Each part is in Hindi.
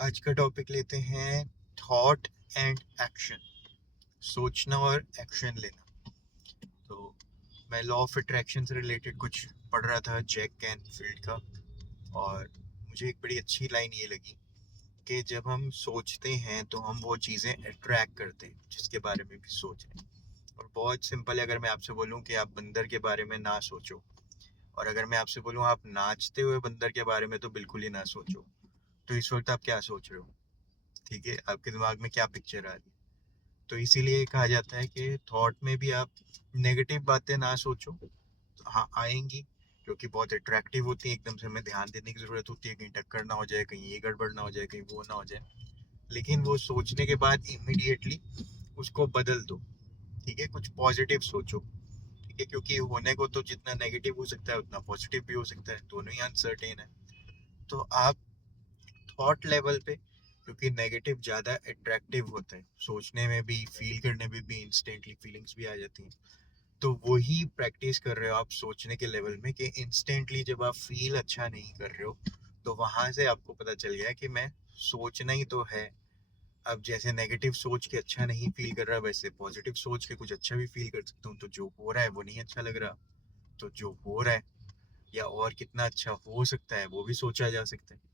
आज का टॉपिक लेते हैं थॉट एंड एक्शन। सोचना और एक्शन लेना। तो मैं लॉ ऑफ अट्रैक्शन से रिलेटेड कुछ पढ़ रहा था, जैक कैनफील्ड का। और मुझे एक बड़ी अच्छी लाइन ये लगी कि जब हम सोचते हैं तो हम वो चीज़ें अट्रैक्ट करते हैं जिसके बारे में भी सोच रहे हैं। और बहुत सिंपल है, अगर मैं आपसे बोलूं कि आप बंदर के बारे में ना सोचो, और अगर मैं आपसे बोलूं आप नाचते हुए बंदर के बारे में तो बिल्कुल ही ना सोचो, तो इस वक्त आप क्या सोच रहे हो? ठीक है, आपके दिमाग में क्या पिक्चर आ रही है? तो इसीलिए कहा जाता है कि थॉट में भी आप नेगेटिव बातें ना सोचो। तो हाँ, आएंगी, क्योंकि बहुत अट्रैक्टिव होती है, एकदम से हमें ध्यान देने की जरूरत होती है, कहीं टक्कर ना हो जाए, कहीं ये गड़बड़ ना हो जाए, कहीं वो ना हो जाए। लेकिन वो सोचने के बाद इमिडिएटली उसको बदल दो। ठीक है, कुछ पॉजिटिव सोचो। ठीक है, क्योंकि होने को तो जितना नेगेटिव हो सकता है उतना पॉजिटिव भी हो सकता है, दोनों ही अनसर्टेन है। तो आप थॉट लेवल पे, क्योंकि नेगेटिव ज़्यादा अट्रैक्टिव होता है, सोचने में भी, फील करने में भी इंस्टेंटली फीलिंग्स भी आ जाती हैं। तो वही प्रैक्टिस कर रहे हो आप सोचने के लेवल में, कि इंस्टेंटली जब आप फील अच्छा नहीं कर रहे हो तो वहां से आपको पता चल गया कि मैं सोचना ही तो है। अब जैसे नेगेटिव सोच के अच्छा नहीं फील कर रहा, वैसे पॉजिटिव सोच के कुछ अच्छा भी फील कर सकता हूँ। तो जो हो रहा है वो नहीं अच्छा लग रहा, तो जो हो रहा है या और कितना अच्छा हो सकता है वो भी सोचा जा सकता है।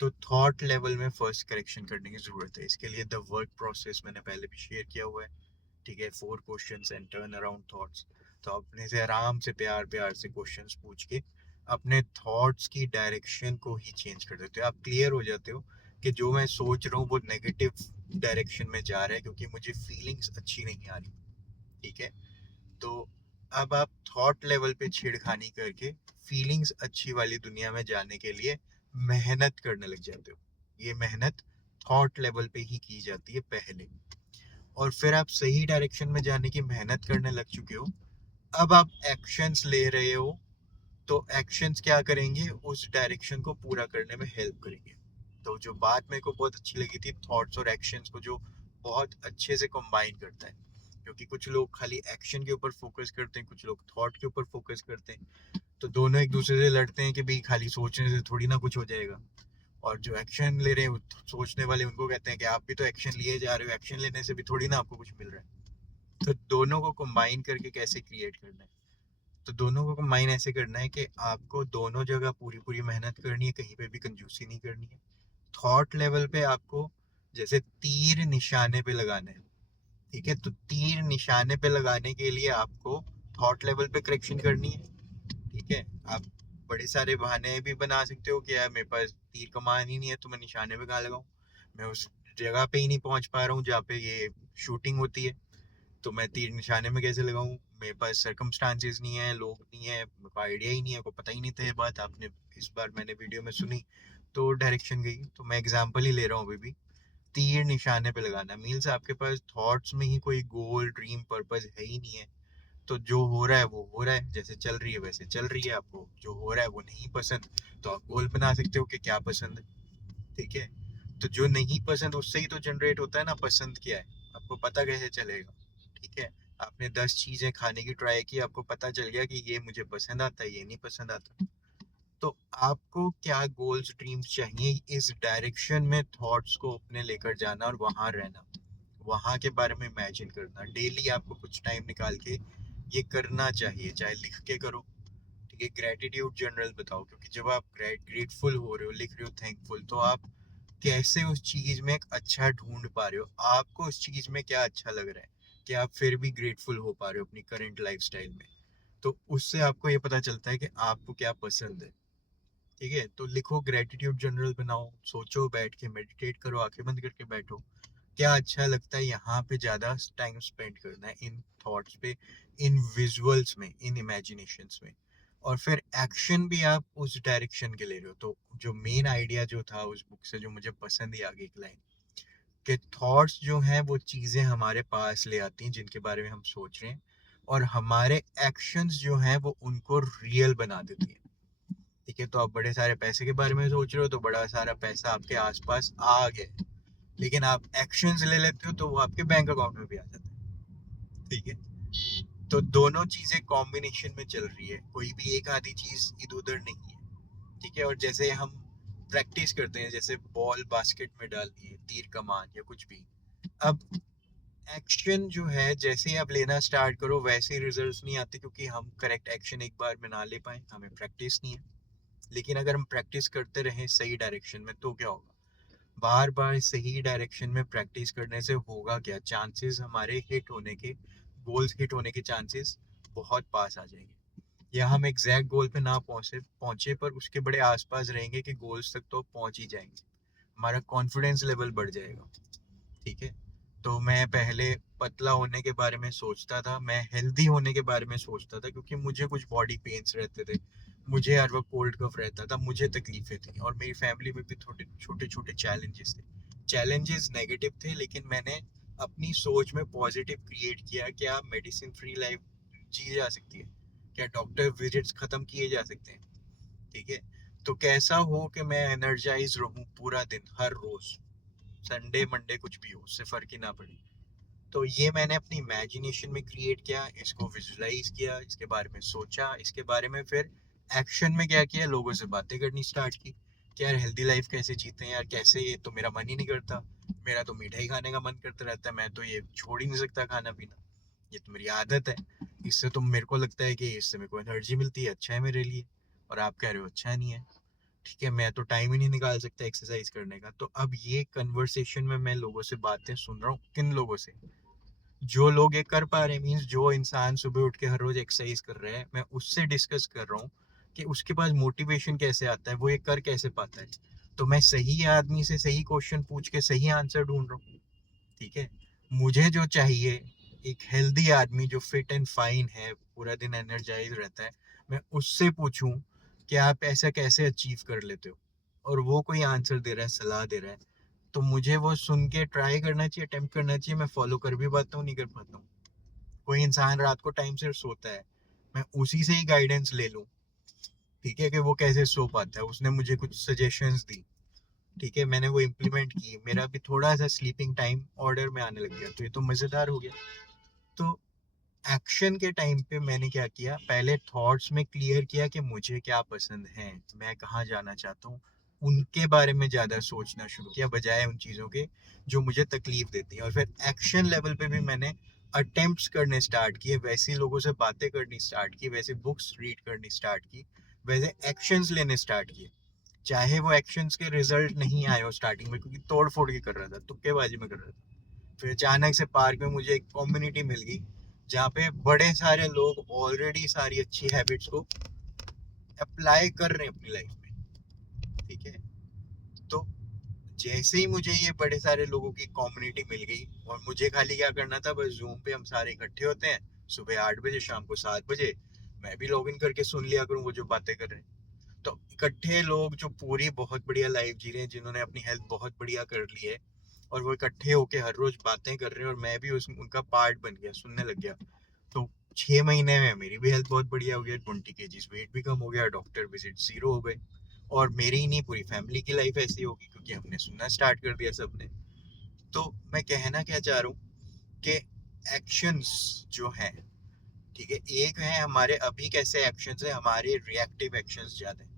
तो थॉट लेवल में फर्स्ट करेक्शन करने की जरूरत है। इसके लिए द वर्क प्रोसेस मैंने पहले भी शेयर किया हुआ है। ठीक है, 4 questions and turn around thoughts. तो अपने से आराम से प्यार प्यार से क्वेश्चंस पूछ के अपने थॉट्स की डायरेक्शन को ही चेंज कर देते हो। आप क्लियर हो जाते हो कि जो मैं सोच रहा हूँ वो नेगेटिव डायरेक्शन में जा रहा है, क्योंकि मुझे फीलिंग्स अच्छी नहीं आ रही। ठीक है, तो अब आप थॉट लेवल पे छेड़खानी करके फीलिंग्स अच्छी वाली दुनिया में जाने के लिए मेहनत करने लग जाते हो। ये मेहनत थॉट लेवल पे ही की जाती है पहले, और फिर आप सही डायरेक्शन में जाने की मेहनत करने लग चुके हो। अब आप एक्शंस ले रहे हो, तो एक्शंस क्या करेंगे, उस डायरेक्शन को पूरा करने में हेल्प करेंगे। तो जो बात मेरे को बहुत अच्छी लगी थी, थॉट्स और एक्शंस को जो बहुत अच्छे से कंबाइन करता है। क्योंकि कुछ लोग खाली एक्शन के ऊपर फोकस करते हैं, कुछ लोग थॉट के ऊपर फोकस करते हैं। तो दोनों एक दूसरे से लड़ते हैं कि भाई खाली सोचने से थोड़ी ना कुछ हो जाएगा। और जो एक्शन ले रहे हैं सोचने वाले, उनको कहते हैं कि आप भी तो एक्शन लिए जा रहे हो, एक्शन लेने से भी थोड़ी ना आपको कुछ मिल रहा है। तो दोनों को कंबाइन करके कैसे क्रिएट करना है? तो दोनों को कंबाइन ऐसे करना है कि आपको दोनों जगह पूरी पूरी मेहनत करनी है, कहीं पे भी कंजूसी नहीं करनी है। थॉट लेवल पे आपको जैसे तीर निशाने पे लगाना है। ठीक है, तो तीर निशाने पे लगाने के लिए आपको थॉट लेवल पे करेक्शन करनी है। ठीक है, आप बड़े सारे बहाने भी बना सकते हो कि यार मेरे पास तीर कमान ही नहीं है, तो मैं निशाने पे कहाँ लगाऊं, मैं उस जगह पे ही नहीं पहुंच पा रहा हूँ जहाँ पे ये शूटिंग होती है, तो मैं तीर निशाने में कैसे लगाऊं? मेरे पास सर्कमस्टांसेस नहीं है, लोग नहीं है, मेरे को आइडिया ही नहीं है, को पता ही नहीं था ये बात, आपने इस बार मैंने वीडियो में सुनी तो डायरेक्शन गई। तो मैं एग्जांपल ही ले रहा हूँ अभी भी। तीर निशाने पे लगाना मीन्स आपके पास थॉट्स में ही कोई गोल, ड्रीम, पर्पस है ही नहीं है। तो जो हो रहा है वो हो रहा है, जैसे चल रही है वैसे चल रही है, आपको जो हो रहा है वो नहीं पसंद, तो आप गोल बना सकते हो कि क्या पसंद है। ठीक है, तो जो नहीं पसंद उससे ही तो जनरेट होता है ना पसंद क्या है। आपको पता कैसे चलेगा? ठीक है, आपने 10 चीजें खाने की ट्राई की, आपको पता चल गया कि ये मुझे पसंद आता है, ये नहीं पसंद आता। तो आपको क्या गोल्स, ड्रीम्स चाहिए, इस डायरेक्शन में थॉट्स को अपने लेकर जाना और वहां रहना, वहां के बारे में इमेजिन करना। डेली आपको कुछ टाइम निकाल के ये करना चाहिए, चाहे लिख के करो। ठीक है, ग्रेटिट्यूड जनरल बताओ, क्योंकि जब आप ग्रेटफुल हो रहे हो, लिख रहे हो थैंकफुल, तो आप कैसे उस चीज में एक अच्छा ढूंढ पा रहे हो, आपको उस चीज में क्या अच्छा लग रहा है कि आप फिर भी ग्रेटफुल हो पा रहे हो अपनी करंट लाइफस्टाइल में। तो उससे आपको ये पता चलता है कि आपको क्या पसंद है। ठीक है, तो लिखो, ग्रेटिट्यूड जनरल बनाओ, सोचो, बैठ के मेडिटेट करो, आंखें बंद करके बैठो, क्या अच्छा लगता है, यहाँ पे ज्यादा टाइम स्पेंड करना है, इन थॉट्स पे, इन विजुअल्स में, इन इमेजिनेशंस में। और फिर एक्शन भी आप उस डायरेक्शन के ले रहे हो। तो जो मेन आइडिया जो था उस बुक से, जो मुझे पसंद ही आ गई एक लाइन, कि थॉट्स जो हैं वो चीजें हमारे पास ले आती हैं जिनके बारे में हम सोच रहे हैं, और हमारे एक्शंस जो हैं वो उनको रियल बना देती हैं। ठीक है, तो आप बड़े सारे पैसे के बारे में सोच रहे हो तो बड़ा सारा पैसा आपके आसपास आ गया, लेकिन आप एक्शंस ले लेते हो तो वो आपके बैंक अकाउंट में भी आ जाता है। ठीक है, तो दोनों चीजें कॉम्बिनेशन में चल रही है, कोई भी एक आधी चीज इधर उधर नहीं है। ठीक है, और जैसे हम प्रैक्टिस करते हैं, जैसे बॉल बास्केट में डालनी है, तीर कमान या कुछ भी। अब एक्शन जो है जैसे ही आप लेना स्टार्ट करो वैसे रिजल्ट्स नहीं आते, क्योंकि हम करेक्ट एक्शन एक बार में ना ले पाए, हमें प्रैक्टिस नहीं है। लेकिन अगर हम प्रैक्टिस करते रहें सही डायरेक्शन में तो क्या होगा, बार बार सही डायरेक्शन में प्रैक्टिस करने से होगा क्या, चांसेस हमारे हिट होने के, गोल्स हिट होने के चांसेस बहुत पास आ जाएंगे। या हम एग्जैक्ट गोल पे ना पहुंचे पहुंचे पर उसके बड़े आसपास रहेंगे कि गोल्स तक तो पहुंच ही जाएंगे, हमारा कॉन्फिडेंस लेवल बढ़ जाएगा। ठीक है, तो मैं पहले पतला होने के बारे में सोचता था, मैं हेल्दी होने के बारे में सोचता था, क्योंकि मुझे कुछ बॉडी पेन्स रहते थे, मुझे हर वक्त कोल्ड कफ रहता था, मुझे तकलीफें थी, और मेरी फैमिली में भी थोड़े छोटे छोटे चैलेंजेस थे। चैलेंजेस नेगेटिव थे, लेकिन मैंने अपनी सोच में पॉजिटिव क्रिएट किया। क्या मेडिसिन फ्री लाइफ जी जा सकती है? क्या डॉक्टर विजिट्स खत्म किए जा सकते हैं? ठीक है, तो कैसा हो कि मैं एनर्जाइज रहूं पूरा दिन, हर रोज, संडे मंडे कुछ भी हो, उससे फर्क ही ना पड़े। तो ये मैंने अपनी इमेजिनेशन में क्रिएट किया, इसको विजुलाइज किया, इसके बारे में सोचा, इसके बारे में फिर एक्शन में क्या किया, लोगों से बातें करनी स्टार्ट की कि यार हेल्दी लाइफ कैसे जीते हैं यार, कैसे, ये तो मेरा मन ही नहीं करता, मेरा तो मिठाई खाने का मन करता रहता है, मैं तो ये छोड़ ही नहीं सकता खाना पीना, ये तो मेरी आदत है, इससे तो मेरे को लगता है कि इससे मेरे को एनर्जी मिलती है, अच्छा है मेरे लिए, और आप कह रहे हो अच्छा नहीं है। ठीक है, मैं तो टाइम ही नहीं निकाल सकता एक्सरसाइज करने का। तो अब ये कन्वर्सेशन में मैं लोगों से बातें सुन रहा हूँ, किन लोगों से, जो लोग ये कर पा रहे हैं, मीन्स जो इंसान सुबह उठ के हर रोज एक्सरसाइज कर रहे हैं, मैं उससे डिस्कस कर रहा हूँ कि उसके पास मोटिवेशन कैसे आता है, वो ये कर कैसे पाता है। तो मैं सही आदमी से सही क्वेश्चन पूछ के सही आंसर ढूंढ रहा हूँ। ठीक है, मुझे जो चाहिए, एक हेल्दी आदमी जो फिट एंड फाइन है, पूरा दिन एनर्जाइज रहता है, मैं उससे पूछूं कि आप ऐसा कैसे अचीव कर लेते हो, और वो कोई आंसर दे रहा है, सलाह दे रहा है, तो मुझे वो सुन के ट्राई करना चाहिए, अटेम्प्ट करना चाहिए। मैं फॉलो कर भी पाता हूँ, नहीं कर पाता हूँ। कोई इंसान रात को टाइम से सोता है, मैं उसी से ही गाइडेंस ले लूँ, ठीक है, कि वो कैसे सो पाता है, उसने मुझे कुछ सजेशंस दी, ठीक है, मैंने वो इम्प्लीमेंट की, मेरा भी थोड़ा सा स्लीपिंग टाइम ऑर्डर में आने लग गया, तो ये तो मज़ेदार हो गया। तो एक्शन के टाइम पे मैंने क्या किया, पहले थॉट्स में क्लियर किया कि मुझे क्या पसंद है, मैं कहाँ जाना चाहता हूँ, उनके बारे में ज़्यादा सोचना शुरू किया बजाय उन चीज़ों के जो मुझे तकलीफ देती है। और फिर एक्शन लेवल पे भी मैंने अटेम्प्ट्स करने स्टार्ट किए, वैसे लोगों से बातें करनी स्टार्ट की, वैसे बुक्स रीड करनी स्टार्ट की, वैसे एक्शंस लेने स्टार्ट किए, चाहे वो एक्शंस के रिजल्ट नहीं आए हो स्टार्टिंग में, क्योंकि तोड़ फोड़ के कर रहा था, तुक्केबाजी में कर रहा था। फिर अचानक से पार्क में मुझे एक कम्युनिटी मिल गई जहाँ पे बड़े सारे लोग ऑलरेडी सारी अच्छी हैबिट्स को अप्लाई कर रहे हैं अपनी लाइफ में। ठीक है, तो जैसे ही मुझे ये बड़े सारे लोगों की कम्युनिटी मिल गई, और मुझे खाली क्या करना था, बस जूम पे हम सारे इकट्ठे होते हैं सुबह 8 बजे, शाम को 7 बजे, मैं भी लॉग इन करके सुन लिया करूँ वो जो बातें कर रहे हैं। तो इकट्ठे लोग जो पूरी बहुत बढ़िया लाइफ जी रहे हैं, जिन्होंने अपनी हेल्थ बहुत बढ़िया कर ली है, और वो इकट्ठे होके हर रोज बातें कर रहे हैं, और मैं भी उस उनका पार्ट बन गया, सुनने लग गया। तो 6 महीने में मेरी भी हेल्थ बहुत बढ़िया हो गया, 20 kg वेट भी कम हो गया, डॉक्टर विजिट 0 हो गए, और मेरी ही नहीं पूरी फैमिली की लाइफ ऐसी होगी, क्योंकि हमने सुनना स्टार्ट कर दिया सबने। तो मैं कहना क्या चाह रहा हूँ कि एक्शंस जो हैं, ठीक है, एक है हमारे अभी कैसे एक्शंस है, हमारे रिएक्टिव एक्शंस ज्यादा है।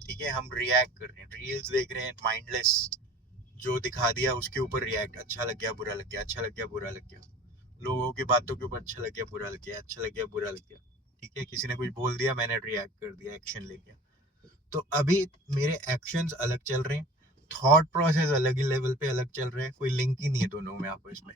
ठीक है, हम रिएक्ट कर रहे हैं, रील्स देख रहे हैं, माइंडलेस, जो दिखा दिया उसके ऊपर रिएक्ट, अच्छा लग गया बुरा लग गया, अच्छा लग गया बुरा लग गया, लोगों की बातों के ऊपर अच्छा लग गया बुरा लग गया, अच्छा लग गया बुरा लग गया। ठीक है, किसी ने कुछ बोल दिया, मैंने रिएक्ट कर दिया, एक्शन ले लिया। तो अभी मेरे एक्शंस अलग चल रहे हैं, थॉट प्रोसेस अलग ही लेवल पे अलग चल रहा है, कोई लिंक ही नहीं है दोनों में आपस में।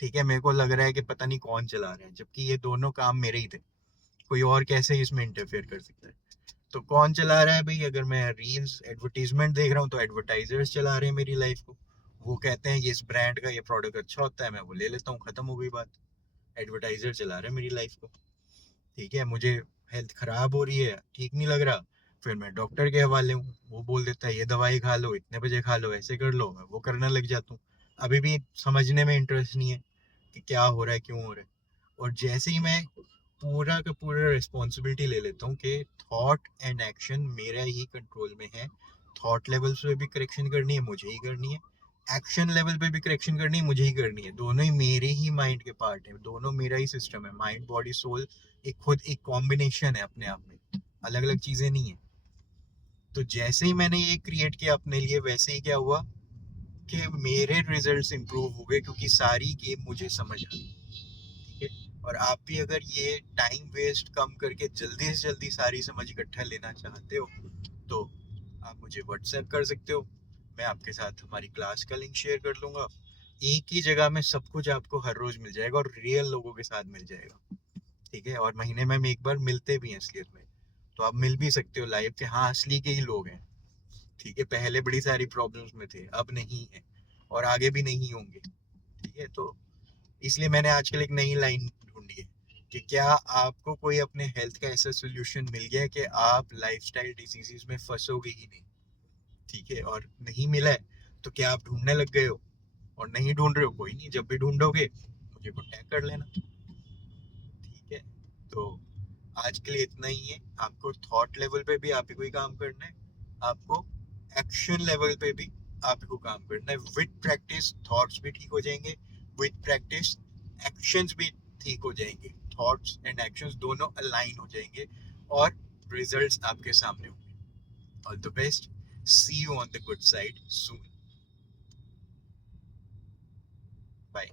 ठीक है, मेरे को लग रहा है कि पता नहीं कौन चला रहा है, जबकि ये दोनों काम मेरे ही थे, कोई और कैसे इसमें इंटरफेयर कर सकता है। तो कौन चला रहा है भाई, अगर मैं रील्स एडवर्टीजमेंट देख रहा हूँ तो एडवर्टाइजर्स चला रहे हैं मेरी लाइफ को, वो कहते हैं ये इस ब्रांड का ये प्रोडक्ट अच्छा होता है, मैं वो ले लेता हूँ, खत्म हो गई बात। एडवर्टाइजर चला रहे हैं मेरी लाइफ को। ठीक है, मुझे हेल्थ खराब हो रही है, ठीक नहीं लग रहा, फिर मैं डॉक्टर के हवाले हूँ, वो बोल देता है ये दवाई खा लो, इतने बजे खा लो, ऐसे कर लो, मैं वो करने लग जाता हूँ। अभी भी समझने में इंटरेस्ट नहीं है कि क्या हो रहा है, क्यों हो रहा है। और जैसे ही मैं पूरा का पूरा रिस्पॉन्सिबिलिटी ले लेता हूँ कि थॉट एंड एक्शन मेरा ही कंट्रोल में है, थॉट लेवल पे भी करेक्शन करनी है मुझे ही करनी है, एक्शन लेवल पे भी करेक्शन करनी है मुझे ही करनी है, दोनों ही मेरे ही माइंड के पार्ट है, दोनों मेरा ही सिस्टम है, माइंड बॉडी सोल एक खुद एक कॉम्बिनेशन है अपने आप में, अलग अलग चीजें नहीं है। तो जैसे ही मैंने ये क्रिएट किया अपने लिए, वैसे ही क्या हुआ कि मेरे रिजल्ट्स इंप्रूव हो गए, क्योंकि सारी गेम मुझे समझ आ गई। ठीक है, और आप भी अगर ये टाइम वेस्ट कम करके जल्दी से जल्दी सारी समझ इकट्ठा लेना चाहते हो तो आप मुझे व्हाट्सएप कर सकते हो। मैं आपके साथ हमारी क्लास का लिंक शेयर कर लूंगा। एक ही जगह में सब कुछ आपको हर रोज मिल जाएगा और रियल लोगों के साथ मिल जाएगा। ठीक है, और महीने में हम एक बार मिलते भी हैं असलियत में, तो आप मिल भी सकते हो लाइव के, हाँ असली के ही लोग हैं। ठीक है, पहले बड़ी सारी प्रॉब्लम्स में थे, अब नहीं है और आगे भी नहीं होंगे। ठीक है, तो इसलिए मैंने आजकल एक नई लाइन ढूंढी है कि क्या आपको कोई अपने हेल्थ का ऐसा सोल्यूशन मिल गया है कि आप लाइफस्टाइल डिजीजेस में फंसोगे ही नहीं। ठीक है, और नहीं मिला है तो क्या आप ढूंढने लग गए हो? और नहीं ढूंढ रहे हो, कोई नहीं, जब भी ढूंढोगे मुझे कांटेक्ट कर लेना। ठीक है, तो आज के लिए इतना ही है। आपको थॉट लेवल पे भी आप ही को ही काम करना है, आपको एक्शन लेवल पे भी आप ही को काम करना है। विद प्रैक्टिस थॉट्स भी ठीक हो जाएंगे, विद प्रैक्टिस एक्शंस भी ठीक हो जाएंगे, थॉट्स एंड एक्शंस दोनों अलाइन हो जाएंगे और रिजल्ट्स आपके सामने होंगे। All the best, see you on the good side soon, bye.